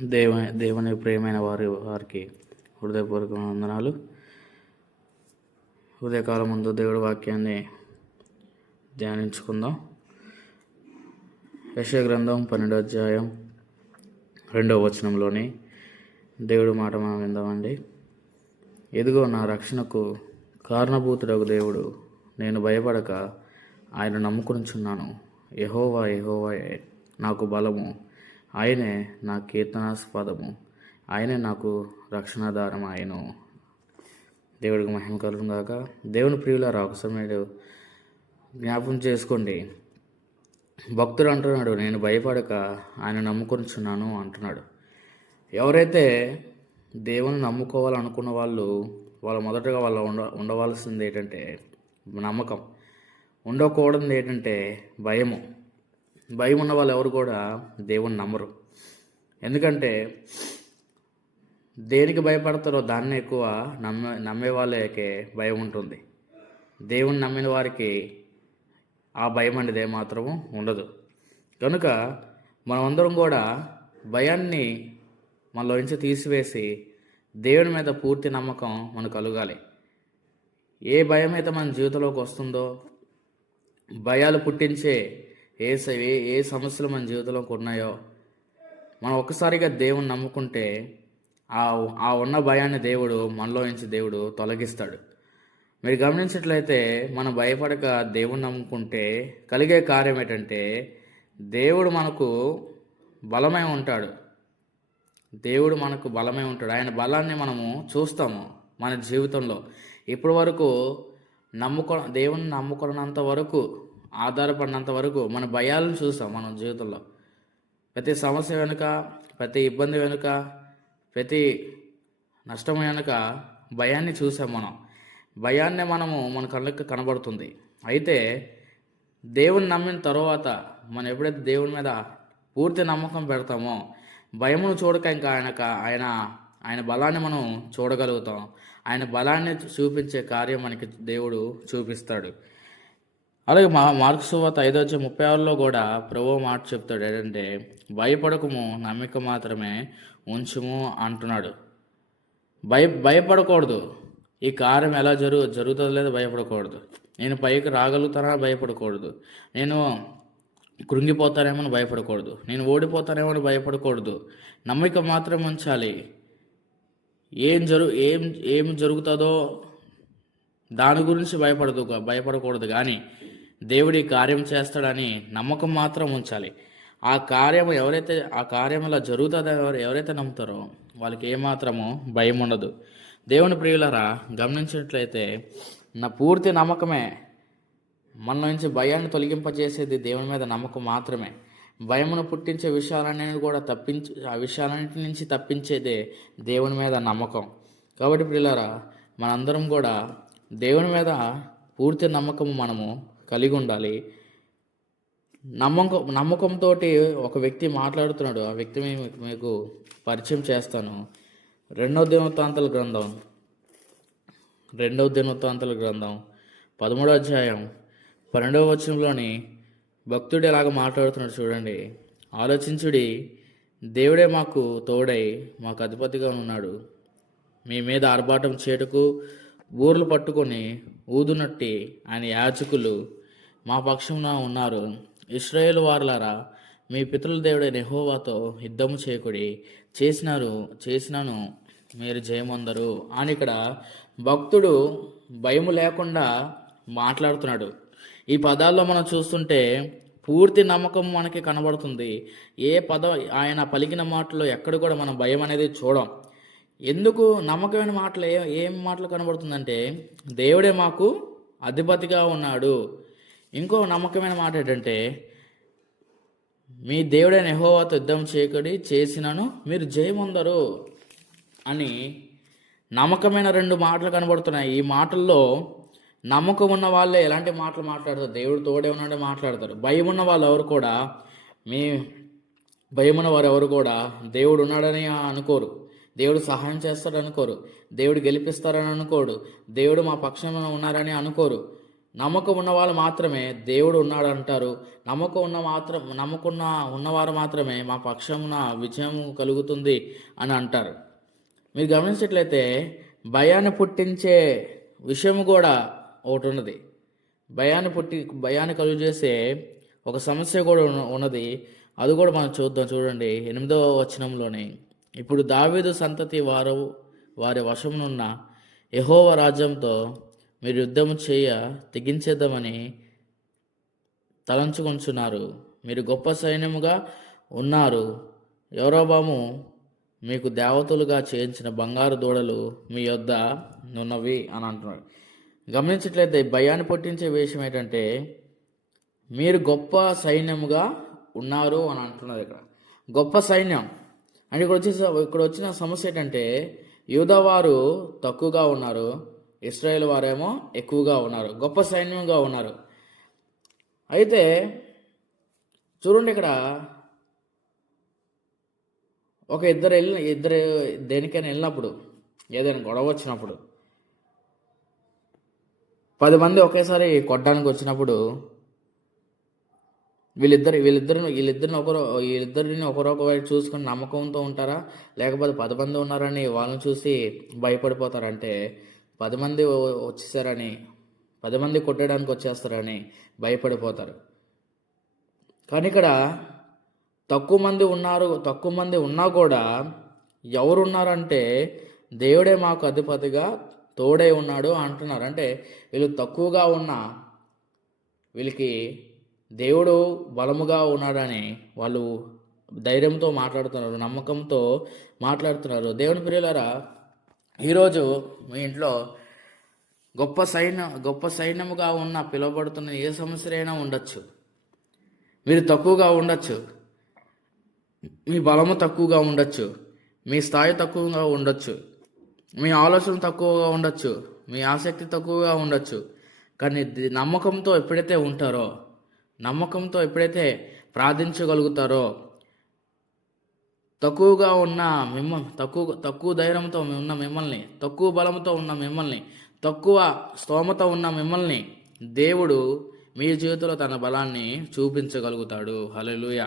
దేవ దేవుని ప్రియమైన వారి వారికి హృదయపూర్వక వందనాలు. ఉదయకాలం ముందు దేవుడి వాక్యాన్ని ధ్యానించుకుందాం. యశ గ్రంథం పన్నెండో అధ్యాయం రెండవ వచనంలోని దేవుడు మాట మనం విందామండి. ఎదుగో నా రక్షణకు కారణభూతుడకు దేవుడు నేను భయపడక ఆయన నమ్ముకునిచున్నాను. యహోవా యహోవాయే నాకు బలము ఆయనే నా కీర్తనాస్పదము ఆయనే నాకు రక్షణాధారం ఆయను. దేవుడికి మహిమ కలుగును గాక. దేవుని ప్రియులారా ఒకసారి మీరు జ్ఞాపకం చేసుకోండి. భక్తుడు అంటున్నాడు నేను భయపడక ఆయన నమ్ముకొనిచున్నాను అంటున్నాడు. ఎవరైతే దేవుని నమ్ముకోవాలనుకున్న వాళ్ళు వాళ్ళు మొదటగా వాళ్ళ ఉండ ఉండవలసింది ఏంటంటే నమ్మకం. ఉండకూడదు ఏంటంటే భయము. భయం ఉన్న వాళ్ళు ఎవరు కూడా దేవుని నమ్మరు. ఎందుకంటే దేనికి భయపడతారో దాన్ని ఎక్కువ నమ్మే నమ్మే వాళ్ళకే భయం ఉంటుంది. దేవుని నమ్మిన వారికి ఆ భయం అనేది ఏమాత్రము ఉండదు. కనుక మనమందరం కూడా భయాన్ని మనలో నుంచి తీసివేసి దేవుని మీద పూర్తి నమ్మకం మనకు కలగాలి. ఏ భయం అయితే మన జీవితంలోకి వస్తుందో భయాలు పుట్టించే ఏ ఏ ఏ సమస్యలు మన జీవితంలోకి ఉన్నాయో మనం ఒక్కసారిగా దేవుని నమ్ముకుంటే ఆ ఆ ఉన్న భయాన్ని దేవుడు మనలో నుంచి దేవుడు తొలగిస్తాడు. మీరు గమనించినట్లయితే మనం భయపడక దేవుని నమ్ముకుంటే కలిగే కార్యం ఏంటంటే దేవుడు మనకు బలమై ఉంటాడు. దేవుడు మనకు బలమై ఉంటాడు. ఆయన బలాన్ని మనము చూస్తాము మన జీవితంలో. ఇప్పటి వరకు నమ్ముకో దేవుని నమ్ముకున్నంత వరకు ఆధారపడినంత వరకు మన భయాలను చూసాం మనం జీవితంలో. ప్రతి సమస్య వెనుక ప్రతి ఇబ్బంది వెనుక ప్రతి నష్టం వెనుక భయాన్ని చూసాం మనం. భయాన్ని మనము మన కళ్ళకి కనబడుతుంది. అయితే దేవుని నమ్మిన తర్వాత మనం ఎప్పుడైతే దేవుని మీద పూర్తి నమ్మకం పెడతామో భయమును చూడక ఇంకా ఆయనక ఆయన ఆయన బలాన్ని మనం చూడగలుగుతాం. ఆయన బలాన్ని చూపించే కార్యం మనకి దేవుడు చూపిస్తాడు. అలాగే మా మార్క్స్ సువార్త ఐదో వచ్చే ముప్పై ఆరులో కూడా ప్రభు మాట చెప్తాడు ఏంటంటే భయపడకము నమ్మిక మాత్రమే ఉంచుము అంటున్నాడు. భయ భయపడకూడదు. ఈ కార్యం ఎలా జరుగు జరుగుతుందో లేదో భయపడకూడదు. నేను పైకి రాగలుగుతానా? భయపడకూడదు. నేను కృంగిపోతానేమో అని భయపడకూడదు. నేను ఓడిపోతానేమో అని భయపడకూడదు. నమ్మిక మాత్రం ఉంచాలి. ఏం జరు ఏం ఏం జరుగుతుందో దాని గురించి భయపడదు భయపడకూడదు. కానీ దేవుడి కార్యం చేస్తాడని నమ్మకం మాత్రం ఉంచాలి. ఆ కార్యం ఎవరైతే ఆ కార్యంలో జరుగుతుందో ఎవరు ఎవరైతే నమ్ముతారో వాళ్ళకి ఏమాత్రము భయం ఉండదు. దేవుని ప్రియులరా గమనించినట్లయితే నా పూర్తి నమ్మకమే మన నుంచి భయాన్ని తొలగింపజేసేది దేవుని మీద నమ్మకం మాత్రమే. భయమును పుట్టించే విషయాలన్నీ కూడా తప్పించి ఆ విషయాలన్నింటి నుంచి తప్పించేదే దేవుని మీద నమ్మకం. కాబట్టి ప్రియులారా మనందరం కూడా దేవుని మీద పూర్తి నమ్మకం మనము కలిగి ఉండాలి నమ్మకం నమ్మకంతో ఒక వ్యక్తి మాట్లాడుతున్నాడు ఆ వ్యక్తి మీకు పరిచయం చేస్తాను. రెండవ దినవృత్తాంతల గ్రంథం. రెండవ దినవృత్తాంతల గ్రంథం. పదమూడో అధ్యాయం. పన్నెండవ వచనంలోని భక్తుడు ఎలాగ మాట్లాడుతున్నాడు చూడండి. ఆలోచించుడి దేవుడే మాకు తోడై మాకు అధిపతిగా ఉన్నాడు. మీ మీద ఆర్భాటం చేటుకు ఊర్లు పట్టుకొని ఊదునట్టి ఆయన యాచకులు మా పక్షమున ఉన్నారు. ఇస్రాయేల్ వారులారా మీ పితృల దేవుడే నెహోవాతో యుద్ధము చేయకుడి చేసినారు చేసినాను మీరు జయమందరు. అని ఇక్కడ భక్తుడు భయము లేకుండా మాట్లాడుతున్నాడు. ఈ పదాల్లో మనం చూస్తుంటే పూర్తి నమ్మకం మనకి కనబడుతుంది. ఏ పదం ఆయన పలికిన మాటలో ఎక్కడ కూడా మనం భయం అనేది చూడం. ఎందుకు నమ్మకమైన మాటలు ఏం మాటలు కనబడుతుందంటే దేవుడే మాకు అధిపతిగా ఉన్నాడు. ఇంకో నమ్మకమైన మాట ఏంటంటే మీ దేవుడైన యెహోవాతో యుద్ధం చేయకడి చేసినను మీరు జయముందరు అని నమ్మకమైన రెండు మాటలు కనబడుతున్నాయి. ఈ మాటల్లో నమ్మకం ఉన్న వాళ్ళే ఎలాంటి మాటలు మాట్లాడతారు? దేవుడు తోడే ఉన్నట్టు మాట్లాడతారు భయం ఉన్న వాళ్ళు ఎవరు కూడా మీ భయం ఉన్న వారు ఎవరు కూడా దేవుడు ఉన్నాడని అనుకోరు. దేవుడు సహాయం చేస్తాడనుకోరు దేవుడు గెలిపిస్తారని అనుకోడు. దేవుడు మా పక్షంలో ఉన్నారని అనుకోరు. నమ్మకం ఉన్న వాళ్ళు మాత్రమే దేవుడు ఉన్నాడు అంటారు నమ్మకం ఉన్న మాత్రం నమ్మకున్న ఉన్నవారు మాత్రమే మా పక్షమున విజయం కలుగుతుంది అని అంటారు. మీరు గమనించినట్లయితే భయాన్ని పుట్టించే విషయం కూడా ఒకటి ఉన్నది. భయాన్ని పుట్టి భయాన్ని కలుగు చేసే ఒక సమస్య కూడా ఉన్నది. అది కూడా మనం చూద్దాం చూడండి. ఎనిమిదవ వచనంలోనే ఇప్పుడు దావీదు సంతతి వారు వారి వశమునున్న యహోవ రాజ్యంతో మీరు యుద్ధము చేయ తెగించేద్దామని తలంచుకొంచున్నారు. మీరు గొప్ప సైన్యముగా ఉన్నారు. ఎవరోబాము మీకు దేవతలుగా చేయించిన బంగారు దూడలు మీ యొద్ద నున్నవి అని అంటున్నాడు. గమనించట్లయితే భయాన్ని పుట్టించే విషయం ఏంటంటే మీరు గొప్ప సైన్యముగా ఉన్నారు అని అంటున్నారు ఇక్కడ. గొప్ప సైన్యం. అంటే ఇక్కడ వచ్చే ఇక్కడ వచ్చిన సమస్య ఏంటంటే యూదవారు తక్కువగా ఉన్నారు. ఇస్రాయేల్ వారేమో ఎక్కువగా ఉన్నారు గొప్ప సైన్యంగా ఉన్నారు. అయితే చూడండి ఇక్కడ ఒక ఇద్దరు వెళ్ళిన ఇద్దరు దేనికైనా వెళ్ళినప్పుడు ఏదైనా గొడవ వచ్చినప్పుడు పది మంది ఒకేసారి కొట్టడానికి వచ్చినప్పుడు వీళ్ళిద్దరు వీళ్ళిద్దరిని వీళ్ళిద్దరిని ఒకరు వీళ్ళిద్దరిని ఒకరొక వైపు చూసుకొని నమ్మకంతో ఉంటారా? లేకపోతే పది మంది ఉన్నారని వాళ్ళని చూసి భయపడిపోతారంటే పది మంది వచ్చేసారని పది మంది కొట్టడానికి వచ్చేస్తారని భయపడిపోతారు. కానీ ఇక్కడ తక్కువ మంది ఉన్నారు తక్కువ మంది ఉన్నా కూడా ఎవరున్నారంటే దేవుడే మాకు అధిపతిగా తోడే ఉన్నాడు అంటున్నారు. అంటే వీళ్ళు తక్కువగా ఉన్న వీళ్ళకి దేవుడు బలముగా ఉన్నాడని వాళ్ళు ధైర్యంతో మాట్లాడుతున్నారు నమ్మకంతో మాట్లాడుతున్నారు. దేవుని ప్రియులారా ఈరోజు మీ ఇంట్లో గొప్ప సైన్యం గొప్ప సైన్యముగా ఉన్న పిలువబడుతున్న ఏ సమస్యలైనా ఉండొచ్చు. మీరు తక్కువగా ఉండొచ్చు. మీ బలము తక్కువగా ఉండొచ్చు. మీ స్థాయి తక్కువగా ఉండొచ్చు. మీ ఆలోచన తక్కువగా ఉండొచ్చు. మీ ఆసక్తి తక్కువగా ఉండొచ్చు. కానీ నమ్మకంతో ఎప్పుడైతే ఉంటారో నమ్మకంతో ఎప్పుడైతే ప్రార్థించగలుగుతారో తక్కువగా ఉన్న మిమ్మ తక్కువ తక్కువ ధైర్యంతో ఉన్న మిమ్మల్ని తక్కువ బలంతో ఉన్న మిమ్మల్ని తక్కువ స్తోమత ఉన్న మిమ్మల్ని దేవుడు మీ జీవితంలో తన బలాన్ని చూపించగలుగుతాడు. హలలుయ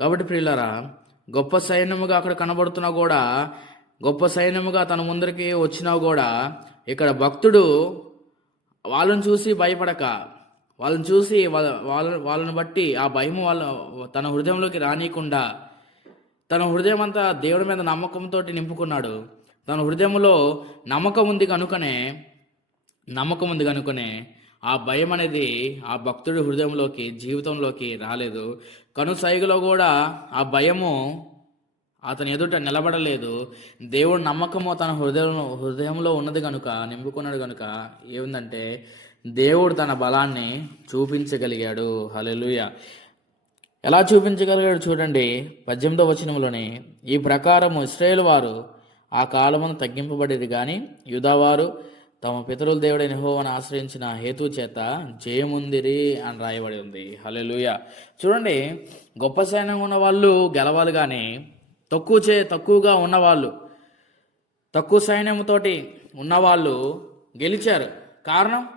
కాబట్టి ప్రియులరా గొప్ప సైన్యముగా అక్కడ కనబడుతున్నా కూడా గొప్ప సైన్యముగా తన ముందరికి వచ్చినా కూడా ఇక్కడ భక్తుడు వాళ్ళని చూసి భయపడక. వాళ్ళని చూసి వాళ్ళ వాళ్ళ వాళ్ళని బట్టి ఆ భయం వాళ్ళ తన హృదయంలోకి రానియకుండా తన హృదయం అంతా దేవుడి మీద నమ్మకంతో నింపుకున్నాడు. తన హృదయంలో నమ్మకం ఉంది కనుకనే నమ్మకం ఉంది కనుకనే ఆ భయం అనేది ఆ భక్తుడి హృదయంలోకి జీవితంలోకి రాలేదు. కనుసైగలో కూడా ఆ భయము అతని ఎదుట నిలబడలేదు. దేవుడు నమ్మకము తన హృదయంలో హృదయంలో ఉన్నది కనుక నింపుకున్నాడు కనుక ఏముందంటే దేవుడు తన బలాన్ని చూపించగలిగాడు. హలెలుయ ఎలా చూపించగలిగాడు చూడండి పద్దెనిమిదవ వచనంలోని ఈ ప్రకారము ఇస్రాయేల్ వారు ఆ కాలమును తగ్గింపబడేది కానీ యుధావారు తమ పితరుల దేవుడైన హోవను ఆశ్రయించిన హేతు చేత జయముందిరి అని రాయబడి ఉంది. హలెలుయ చూడండి గొప్ప సైన్యం ఉన్న వాళ్ళు గెలవాలి కానీ తక్కువ చే తక్కువగా ఉన్నవాళ్ళు తక్కువ సైన్యంతోటి ఉన్నవాళ్ళు గెలిచారు. కారణం?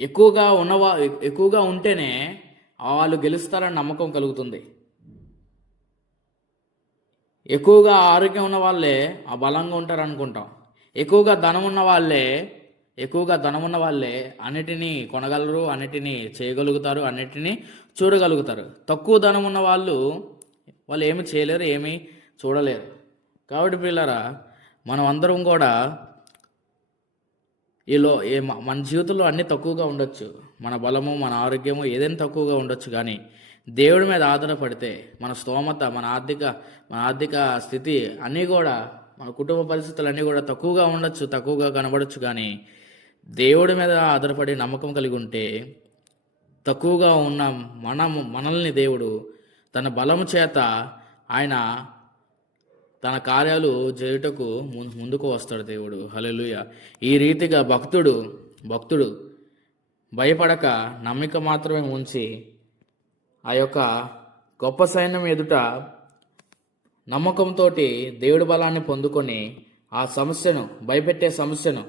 ఎక్కువగా ఉన్నవా ఎక్కువగా ఉంటేనే వాళ్ళు గెలుస్తారని నమ్మకం కలుగుతుంది. ఎక్కువగా ఆరోగ్యం ఉన్న వాళ్ళే ఆ బలంగా ఉంటారు అనుకుంటాం. ఎక్కువగా ధనం ఉన్న వాళ్ళే ఎక్కువగా ధనం ఉన్న వాళ్ళే అన్నిటినీ కొనగలరు అన్నిటినీ చేయగలుగుతారు అన్నిటినీ చూడగలుగుతారు. తక్కువ ధనం ఉన్న వాళ్ళు వాళ్ళు ఏమి చేయలేరు ఏమీ చూడలేరు. కాబట్టి పిల్లరా మనం అందరం కూడా ఈలో ఏ మన జీవితంలో అన్నీ తక్కువగా ఉండొచ్చు. మన బలము మన ఆరోగ్యము ఏదైనా తక్కువగా ఉండొచ్చు కానీ దేవుడి మీద ఆధారపడితే మన స్తోమత మన ఆర్థిక మన ఆర్థిక స్థితి అన్నీ కూడా మన కుటుంబ పరిస్థితులు అన్నీ కూడా తక్కువగా ఉండొచ్చు తక్కువగా కనబడచ్చు కానీ దేవుడి మీద ఆధారపడి నమ్మకం కలిగి ఉంటే తక్కువగా ఉన్న మనము మనల్ని దేవుడు తన బలము చేత ఆయన తన కార్యాలు చేయుటకు ముందుకు వస్తాడు దేవుడు. హల్లెలూయా. ఈ రీతిగా భక్తుడు భక్తుడు భయపడక నమ్మిక మాత్రమే ఉంచి ఆ యొక్క గొప్ప సైన్యం ఎదుట నమ్మకంతో దేవుడి బలాన్ని పొందుకొని ఆ సమస్యను భయపెట్టే సమస్యను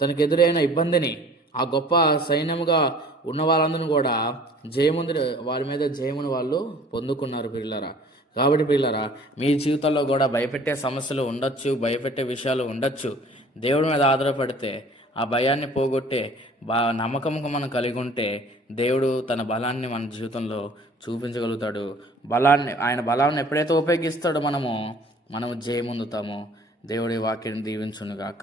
తనకు ఎదురైన ఇబ్బందిని ఆ గొప్ప సైన్యముగా ఉన్న వాళ్ళందరూ కూడా జయముందు వారి మీద జయమును వాళ్ళు పొందుకున్నారు పిల్లరా కాబట్టి పిల్లరా మీ జీవితంలో కూడా భయపెట్టే సమస్యలు ఉండొచ్చు భయపెట్టే విషయాలు ఉండొచ్చు. దేవుడి మీద ఆధారపడితే ఆ భయాన్ని పోగొట్టే బా నమ్మకముకు మనం కలిగి ఉంటే దేవుడు తన బలాన్ని మన జీవితంలో చూపించగలుగుతాడు. బలాన్ని ఆయన బలాన్ని ఎప్పుడైతే ఉపయోగిస్తాడో మనము మనము జయముందుతామో. దేవుడి వాక్యాన్ని దీవించునుగాక.